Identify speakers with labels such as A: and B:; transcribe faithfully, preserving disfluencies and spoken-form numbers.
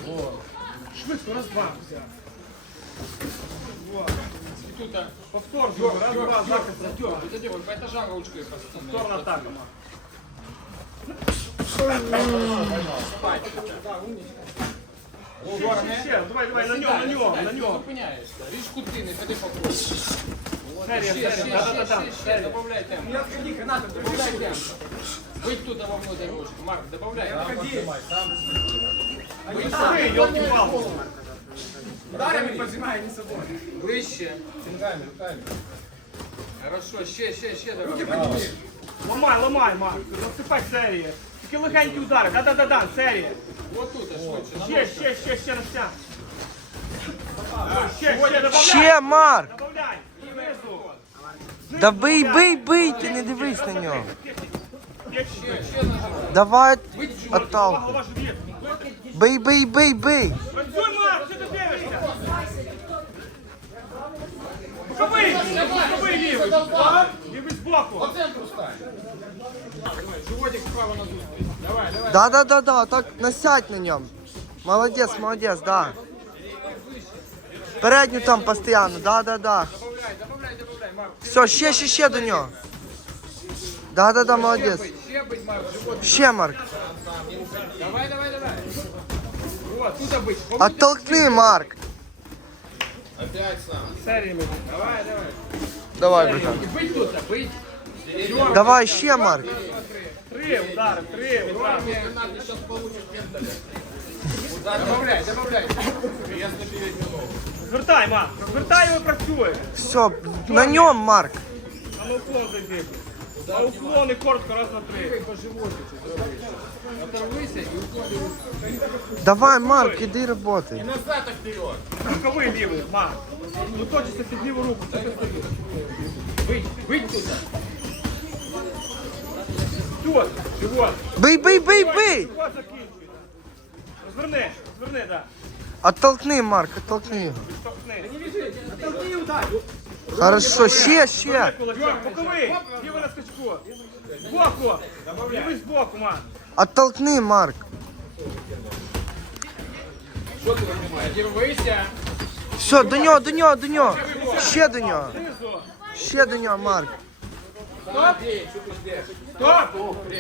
A: Швидко, раз, два. Вот.
B: Тут
A: Повтор, раз, два, захист, раз, два.
B: вот эти вот по этажам ручкой поставить.
A: Повторна атака. Ще, ще, давай, давай, на нього, на нього, на нього.
B: Зупиняєшся. Ріж кути, не ходи по кругу.
A: Серія,
B: Ще, ще,
A: серія,
B: ще,
A: да-да-да.
B: ще, ще, добавляй темп. Добавляй темп. Быть тут вовнутрь ручку. Марк, добавляй.
A: Ой, ёлки-палки.
C: Ударами поджимай, не собой.
B: Вище.
C: Руками, руками.
B: Хорошо, ще, ще, ще добавляй.
A: Ламай, ламай, Марк. Розсипай серії. Тільки легенькі удари. Да-да-да-да, серія.
B: Вот тут, швидше.
A: Ще, ще, ще, ще раз тя. Ще, ще, добавляй.
D: Ще, Марк!
A: Добавляй. Знизу.
D: Да бий, бий, бий, ти не дивись на нього.
A: Ще, ще.
D: Давай
B: Быть
D: отталкуй.
A: Голова живіт.
D: Бий, бий, бий, бий.
A: Працюй, Марк, що ти дивишся? Боковий, боковий лівий. Лівий збоку.
B: по центру стань. Животик справа на зустріч. Давай, давай.
D: Да, да, да, да, так насядь на ньому. Молодець, молодець, да. Передню там постійно, да, да, да.
B: Добавляй, добавляй, добавляй, Марк.
D: Все, ще, ще, ще до нього. Да, да, да, молодець.
B: Ще быть, Марк, животик.
D: Ще, Марк.
B: Давай, давай, давай. Вот, тут быть.
D: Оттолкни, Марк.
B: Опять сам.
A: Серіями.
B: Давай, давай.
D: Давай, братан.
B: И быть тут, быть.
D: Давай ще, Марк.
A: Три удари, три удари.
B: Ты сейчас получишь пендаля. Добавляй, добавляй. Если переднюю ногу.
A: Звертай, Марк, звертай його і працює.
D: Все, на ньому, Марк.
A: А на уклон зайди. На уклон і коротко, раз на три.
B: По животику зробиш. Оторвися и уходи.
D: Давай, Марк, іди роботи.
B: Назад и вперед.
A: Боковий лівий, Марк. Виточишся під ліву руку. Це ти стоїш.
B: Быть, быть тут.
A: Тут, живот.
D: Бий, бий, бий, бий.
A: Живот закінчується. Розверни, розверни, так.
D: Оттолкни, Марк, оттолкни його.
A: Штовхни.
D: Хорошо, ще, ще.
A: Кулачок, боковий, лівий на скачку. Збоку, лівий збоку, Марк.
D: Оттолкни, Марк.
B: Что ты вынимаешь? Держися.
D: Все, до нього, до нього, до нього. Ще до нього.
A: Знизу.
D: Ще до нього, Марк.
B: Стоп.
A: Стоп!